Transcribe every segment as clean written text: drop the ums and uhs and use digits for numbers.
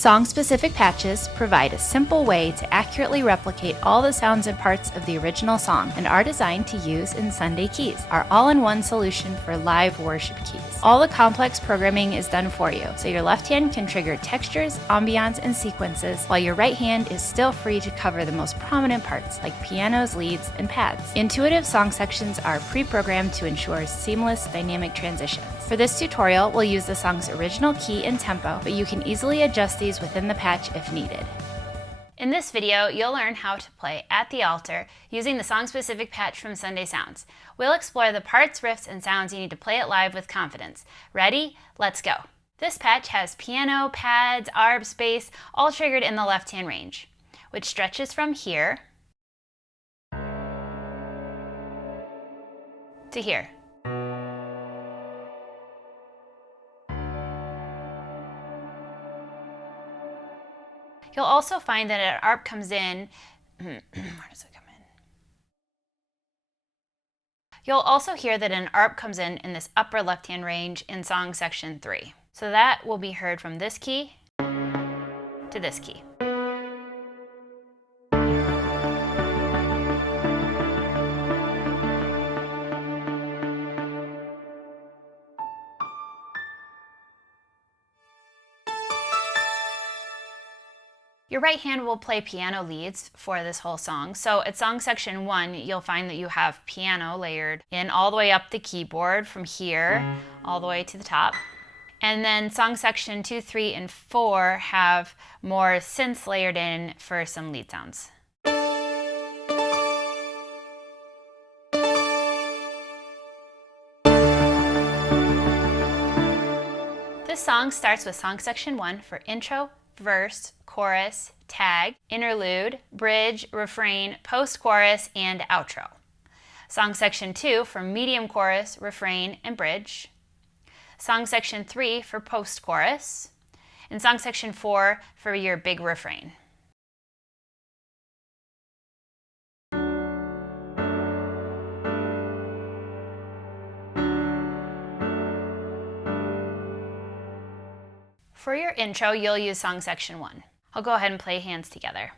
Song-specific patches provide a simple way to accurately replicate all the sounds and parts of the original song and are designed to use in Sunday Keys, our all-in-one solution for live worship keys. All the complex programming is done for you, so your left hand can trigger textures, ambiance, and sequences, while your right hand is still free to cover the most prominent parts like pianos, leads, and pads. Intuitive song sections are pre-programmed to ensure seamless dynamic transitions. For this tutorial, we'll use the song's original key and tempo, but you can easily adjust these within the patch if needed. In this video, you'll learn how to play At the Altar using the song-specific patch from Sunday Sounds. We'll explore the parts, riffs, and sounds you need to play it live with confidence. Ready? Let's go. This patch has piano, pads, arbs, bass, all triggered in the left-hand range, which stretches from here to here. You'll also find that an ARP comes in, where does it come in? You'll also hear that an ARP comes in this upper left-hand range in song section 3. So that will be heard from this key to this key. Your right hand will play piano leads for this whole song. So at song section 1, you'll find that you have piano layered in all the way up the keyboard from here all the way to the top. And then song section 2, 3, and 4 have more synths layered in for some lead sounds. This song starts with song section 1 for intro, verse, chorus, tag, interlude, bridge, refrain, post-chorus, and outro. Song section 2 for medium chorus, refrain, and bridge. Song section 3 for post-chorus. And song section 4 for your big refrain. For your intro, you'll use song section 1. I'll go ahead and play hands together.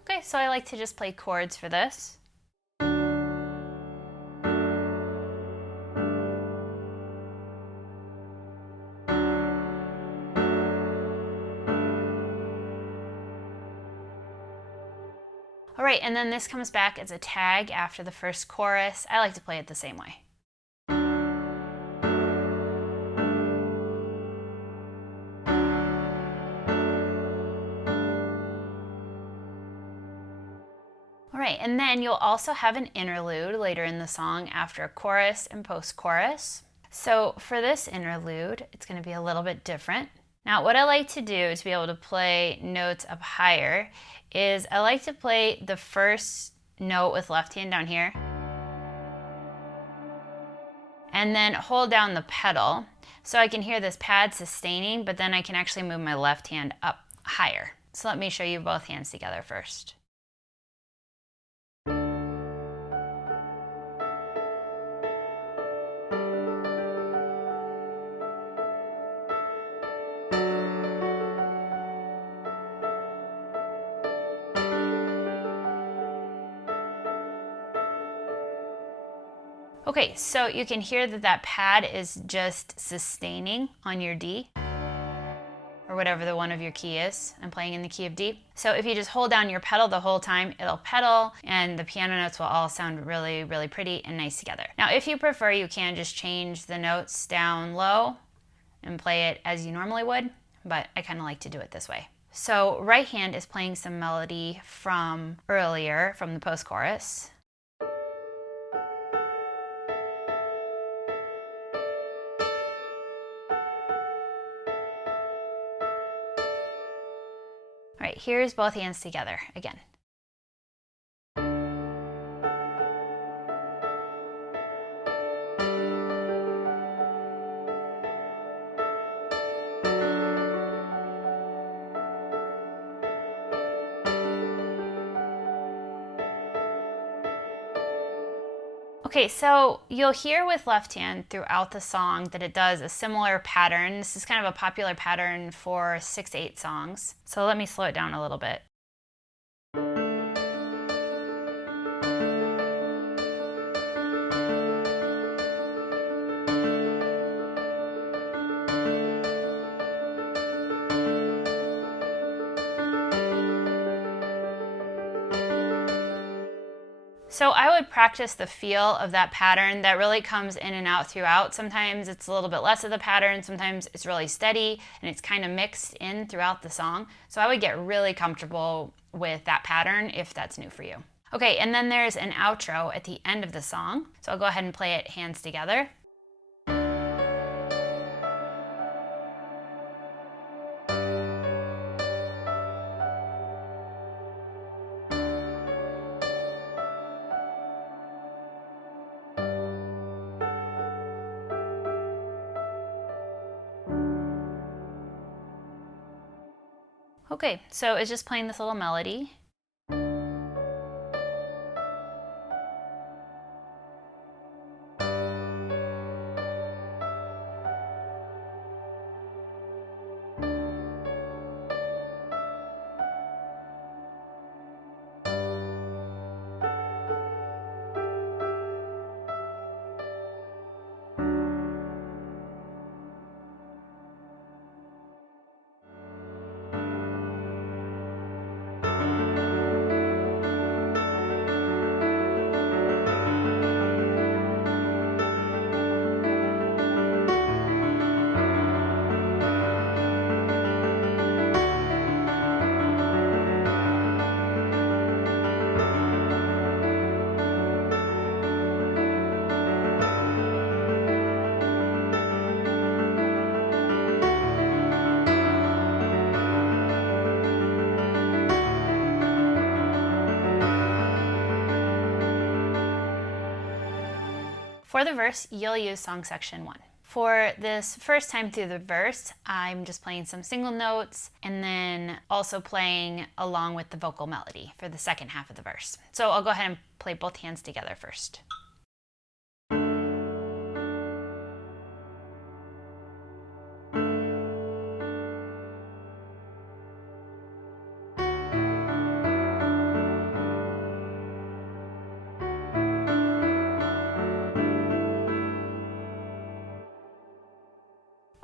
Okay, so I like to just play chords for this. All right, and then this comes back as a tag after the first chorus. I like to play it the same way. All right, and then you'll also have an interlude later in the song after a chorus and post-chorus. So for this interlude, it's going to be a little bit different. Now, what I like to do to be able to play notes up higher is I like to play the first note with left hand down here and then hold down the pedal so I can hear this pad sustaining, but then I can actually move my left hand up higher. So let me show you both hands together first. Okay, so you can hear that that pad is just sustaining on your D, or whatever the one of your key is. I'm playing in the key of D. So if you just hold down your pedal the whole time, it'll pedal, and the piano notes will all sound really, really pretty and nice together. Now, if you prefer, you can just change the notes down low and play it as you normally would, but I kind of like to do it this way. So right hand is playing some melody from earlier, from the post-chorus. All right, here's both hands together again. Okay, so you'll hear with left hand throughout the song that it does a similar pattern. This is kind of a popular pattern for 6/8 songs. So let me slow it down a little bit. So I would practice the feel of that pattern that really comes in and out throughout. Sometimes it's a little bit less of the pattern, sometimes it's really steady and it's kind of mixed in throughout the song. So I would get really comfortable with that pattern if that's new for you. Okay, and then there's an outro at the end of the song. So I'll go ahead and play it hands together. Okay, so it's just playing this little melody. For the verse, you'll use song section 1. For this first time through the verse, I'm just playing some single notes and then also playing along with the vocal melody for the second half of the verse. So I'll go ahead and play both hands together first.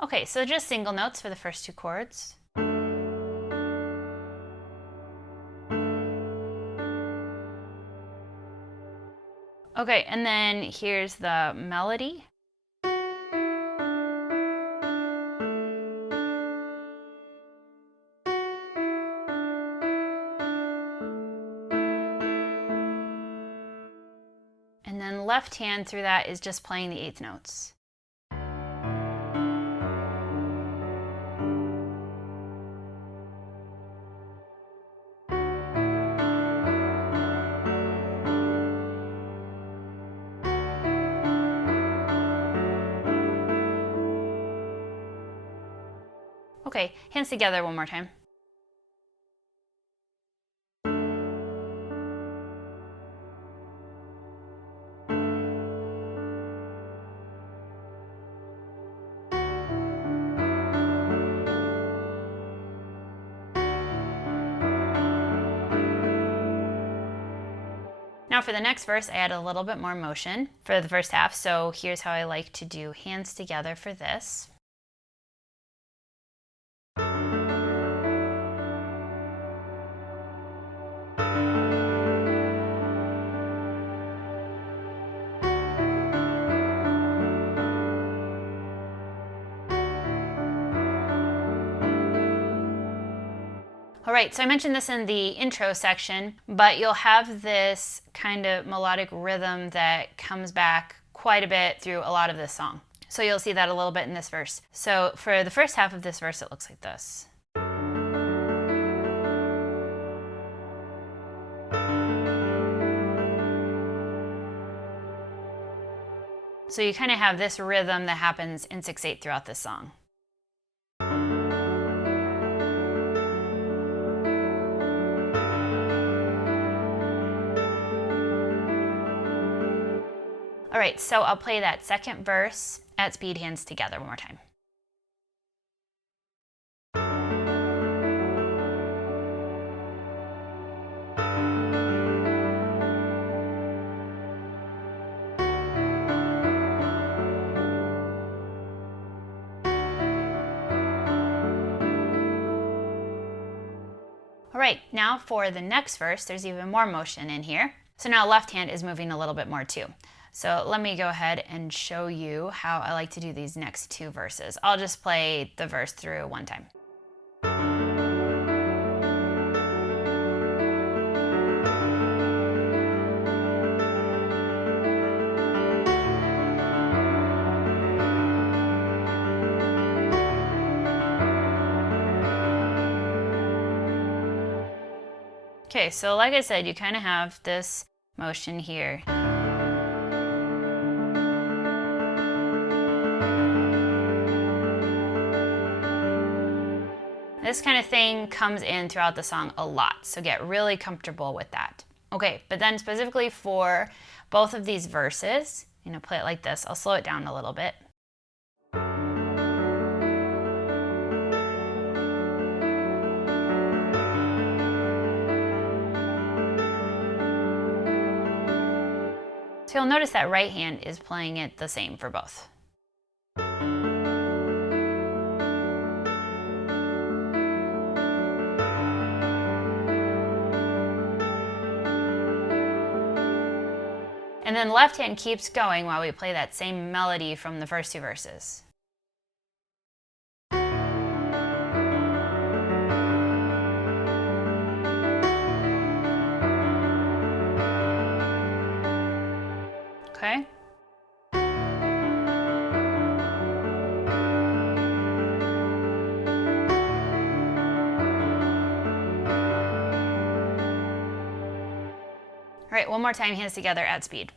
Okay, so just single notes for the first 2 chords. Okay, and then here's the melody. And then left hand through that is just playing the 8th notes. Okay, hands together one more time. Now for the next verse, I add a little bit more motion for the first half. So here's how I like to do hands together for this. All right, so I mentioned this in the intro section, but you'll have this kind of melodic rhythm that comes back quite a bit through a lot of this song. So you'll see that a little bit in this verse. So for the first half of this verse, it looks like this. So you kind of have this rhythm that happens in 6/8 throughout this song. All right, so I'll play that second verse at speed, hands together one more time. All right, now for the next verse, there's even more motion in here. So now left hand is moving a little bit more too. So let me go ahead and show you how I like to do these next two verses. I'll just play the verse through one time. Okay, so like I said, you kind of have this motion here. This kind of thing comes in throughout the song a lot, so get really comfortable with that. Okay, but then specifically for both of these verses, play it like this. I'll slow it down a little bit. So you'll notice that right hand is playing it the same for both. And then left hand keeps going while we play that same melody from the first two verses. Okay? All right, one more time, hands together at speed.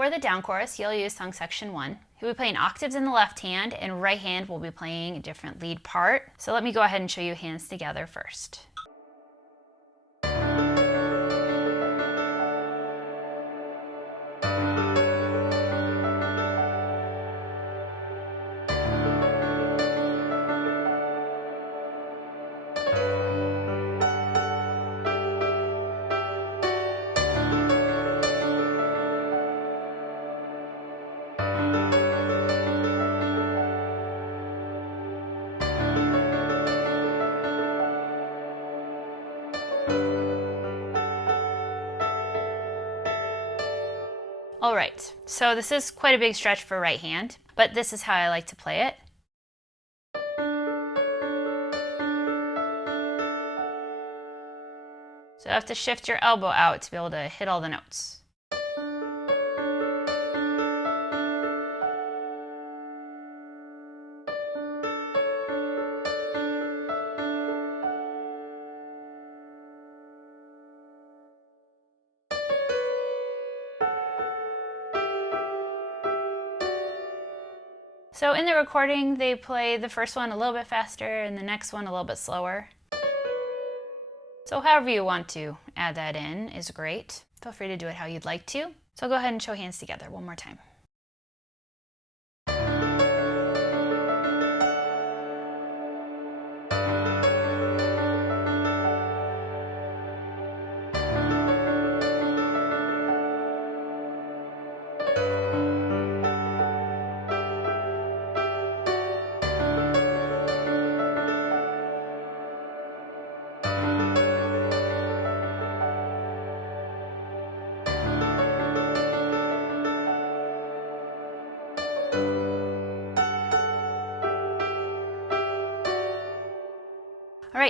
For the down chorus, you'll use song section 1. You'll be playing octaves in the left hand, and right hand will be playing a different lead part. So let me go ahead and show you hands together first. All right, so this is quite a big stretch for right hand, but this is how I like to play it. So you have to shift your elbow out to be able to hit all the notes. So in the recording, they play the first one a little bit faster and the next one a little bit slower. So however you want to add that in is great. Feel free to do it how you'd like to. So go ahead and show hands together one more time.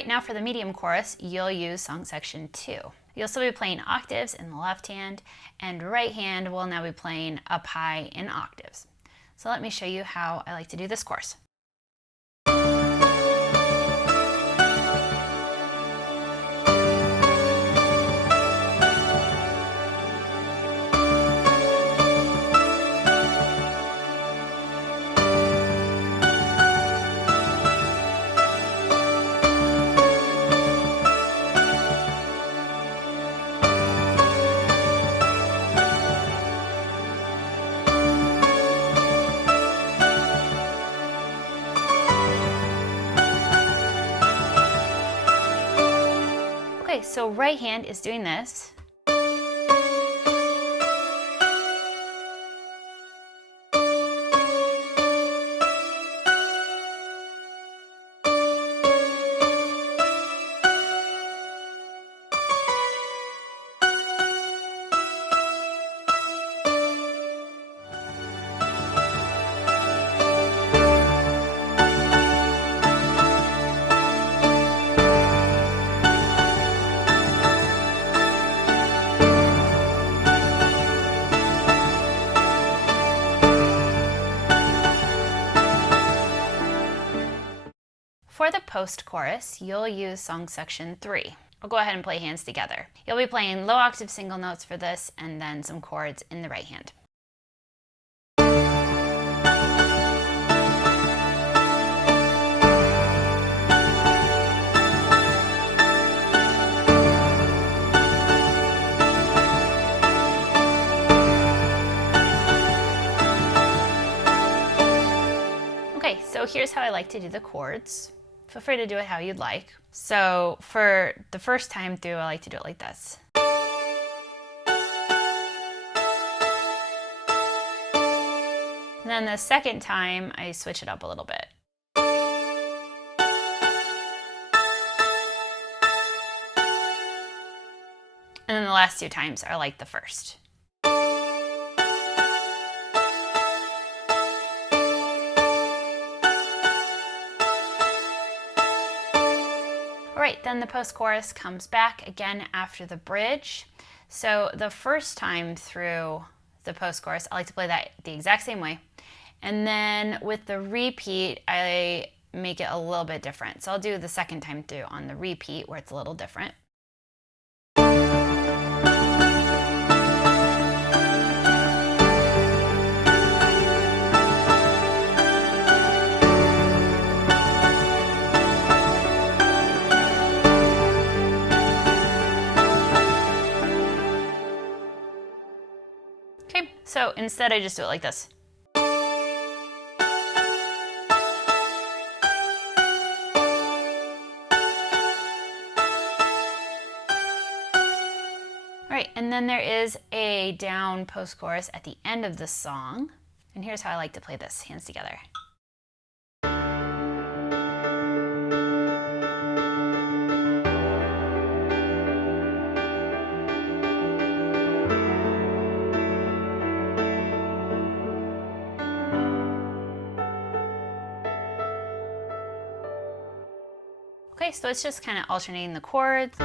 right, now for the medium chorus, you'll use song section 2. You'll still be playing octaves in the left hand, and right hand will now be playing up high in octaves. So let me show you how I like to do this chorus. Okay, so right hand is doing this. For the post-chorus, you'll use song section 3. I'll go ahead and play hands together. You'll be playing low octave single notes for this, and then some chords in the right hand. Okay, so here's how I like to do the chords. Feel free to do it how you'd like. So for the first time through, I like to do it like this. And then the second time, I switch it up a little bit. And then the last 2 times are like the first. Alright, then the post-chorus comes back again after the bridge. So the first time through the post-chorus, I like to play that the exact same way. And then with the repeat, I make it a little bit different. So I'll do the second time through on the repeat where it's a little different. Okay, so instead I just do it like this. All right, and then there is a down post-chorus at the end of the song. And here's how I like to play this, hands together. Okay, so it's just kind of alternating the chords.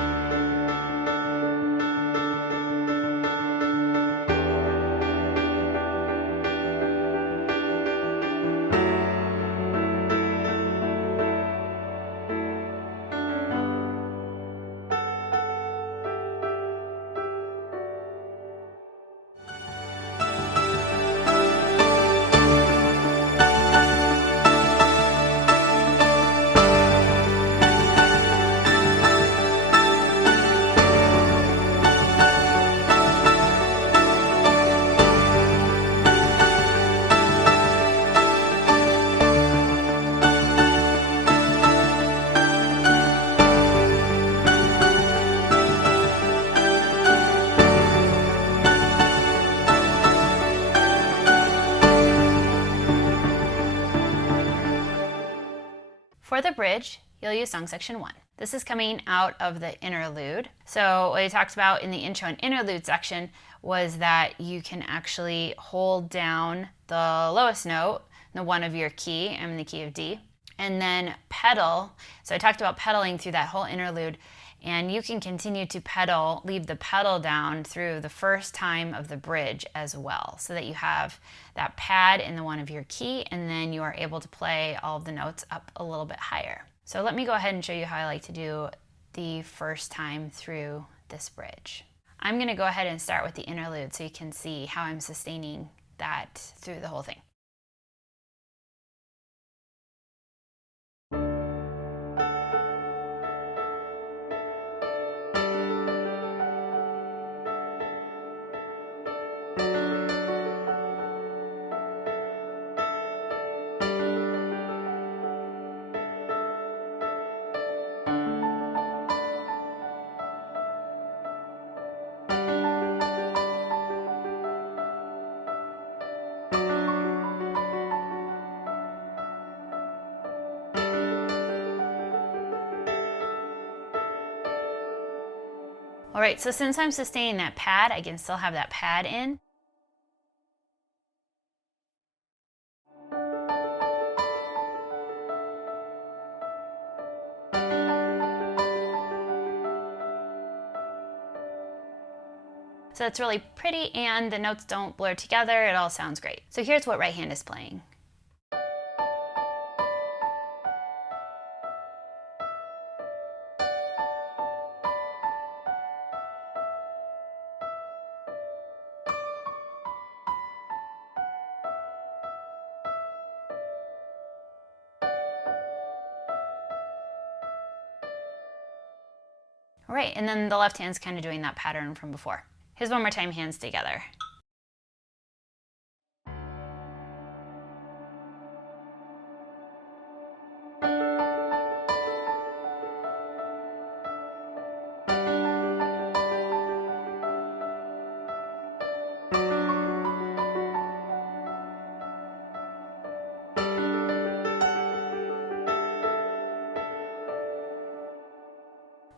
For the bridge, you'll use song section 1. This is coming out of the interlude. So what I talked about in the intro and interlude section was that you can actually hold down the lowest note, the 1 of your key, I'm in the key of D, and then pedal. So I talked about pedaling through that whole interlude, and you can continue to pedal, leave the pedal down through the first time of the bridge as well, so that you have that pad in the one of your key, and then you are able to play all of the notes up a little bit higher. So let me go ahead and show you how I like to do the first time through this bridge. I'm going to go ahead and start with the interlude so you can see how I'm sustaining that through the whole thing. All right, so since I'm sustaining that pad, I can still have that pad in. So it's really pretty, and the notes don't blur together. It all sounds great. So here's what right hand is playing. All right, and then the left hand's kind of doing that pattern from before. Here's one more time, hands together.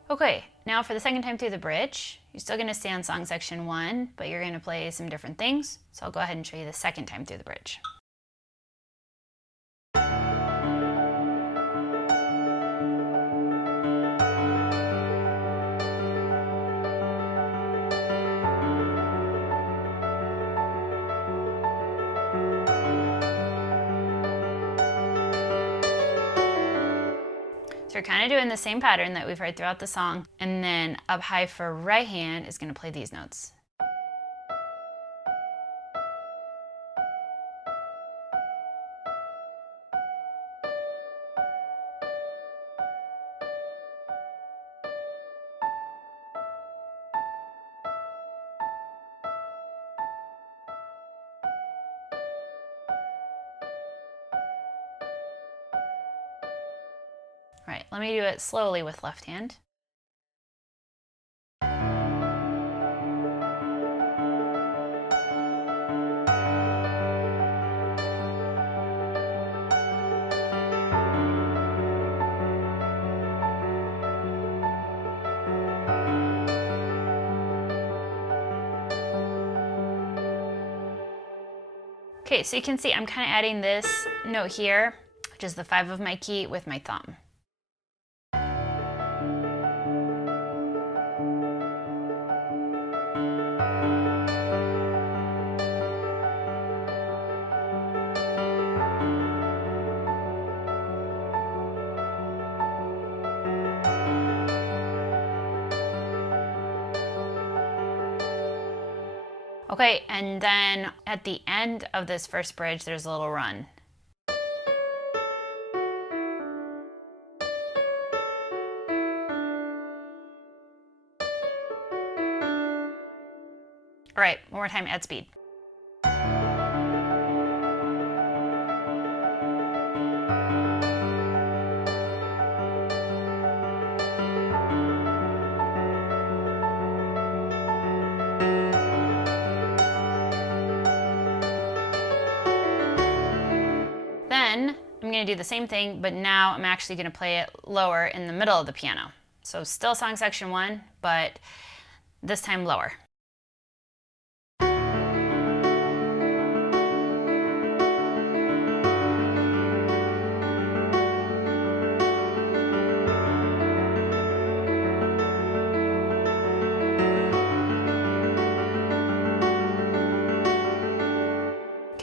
Okay, now for the second time through the bridge, you're still going to stay on song section 1, but you're going to play some different things. So I'll go ahead and show you the second time through the bridge. So we're kind of doing the same pattern that we've heard throughout the song, and then up high for right hand is going to play these notes. All right, let me do it slowly with left hand. Okay, so you can see I'm kind of adding this note here, which is the 5 of my key, with my thumb. Okay, and then at the end of this first bridge, there's a little run. All right, one more time, add speed. Then I'm going to do the same thing, but now I'm actually going to play it lower in the middle of the piano. So still song section 1, but this time lower.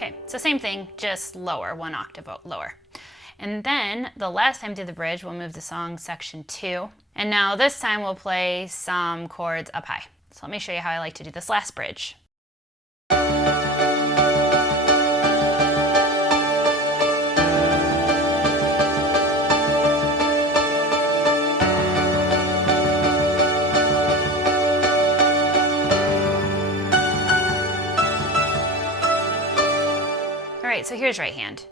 Okay, so same thing, just lower, 1 octave lower. And then the last time through the bridge, we'll move to song section 2. And now this time we'll play some chords up high. So let me show you how I like to do this last bridge. All right, so here's right hand.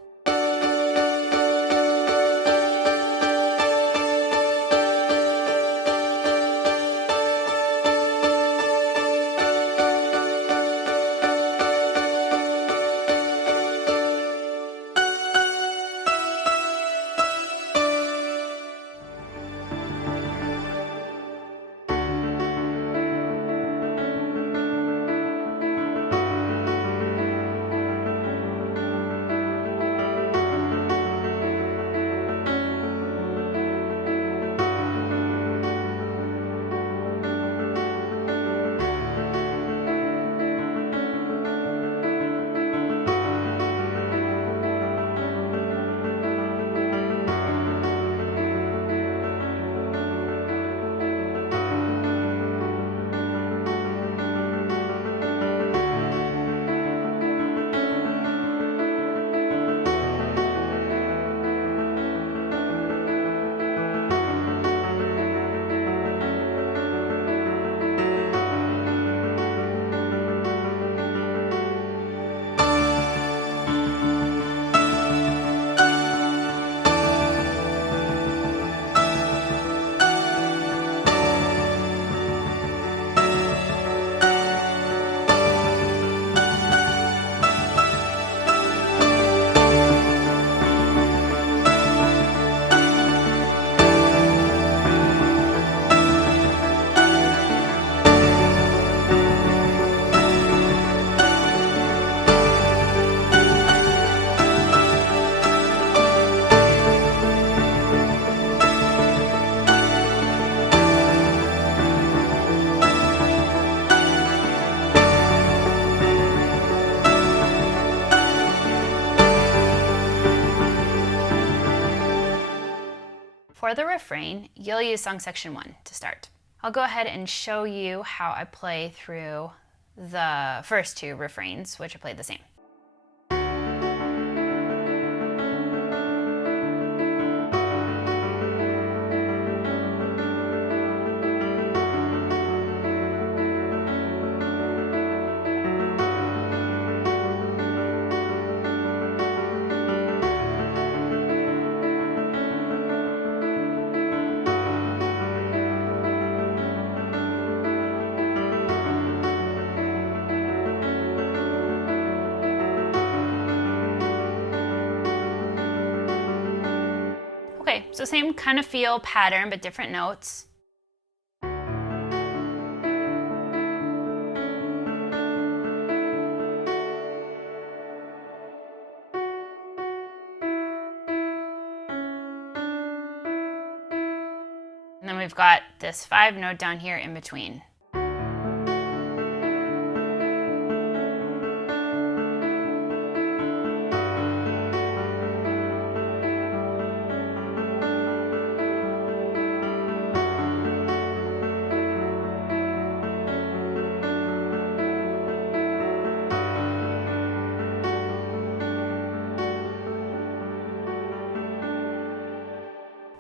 For the refrain, you'll use song section 1 to start. I'll go ahead and show you how I play through the first 2 refrains, which are played the same. Okay, so same kind of feel pattern, but different notes. And then we've got this 5 note down here in between.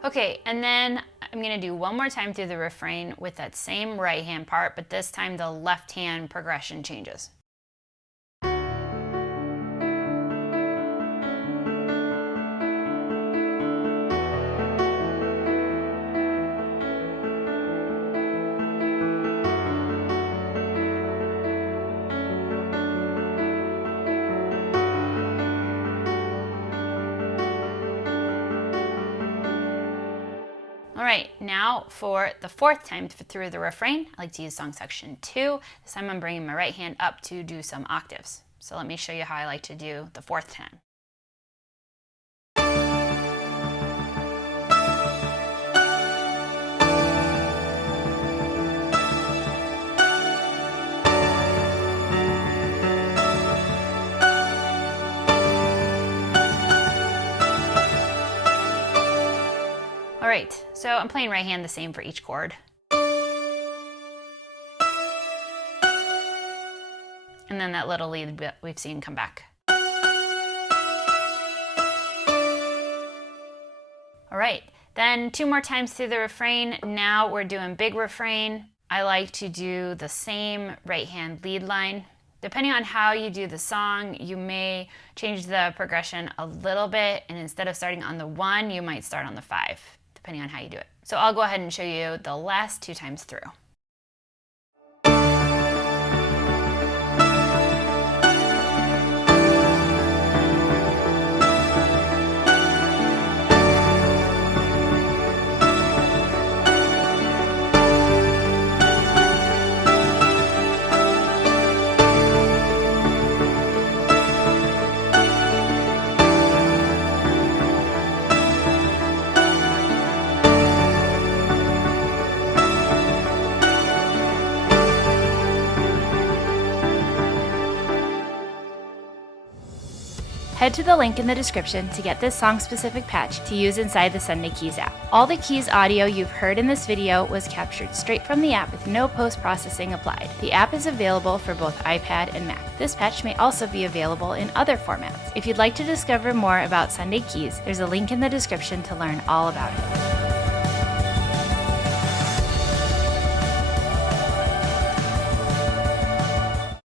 Okay, and then I'm gonna do one more time through the refrain with that same right hand part, but this time the left hand progression changes. All right, now for the 4th time through the refrain, I like to use song section 2. This time I'm bringing my right hand up to do some octaves. So let me show you how I like to do the 4th time. Alright, so I'm playing right hand the same for each chord. And then that little lead bit we've seen come back. Alright, then 2 more times through the refrain. Now we're doing big refrain. I like to do the same right hand lead line. Depending on how you do the song, you may change the progression a little bit, and instead of starting on the 1, you might start on the 5, depending on how you do it. So I'll go ahead and show you the last 2 times through. Head to the link in the description to get this song-specific patch to use inside the Sunday Keys app. All the Keys audio you've heard in this video was captured straight from the app with no post-processing applied. The app is available for both iPad and Mac. This patch may also be available in other formats. If you'd like to discover more about Sunday Keys, there's a link in the description to learn all about it.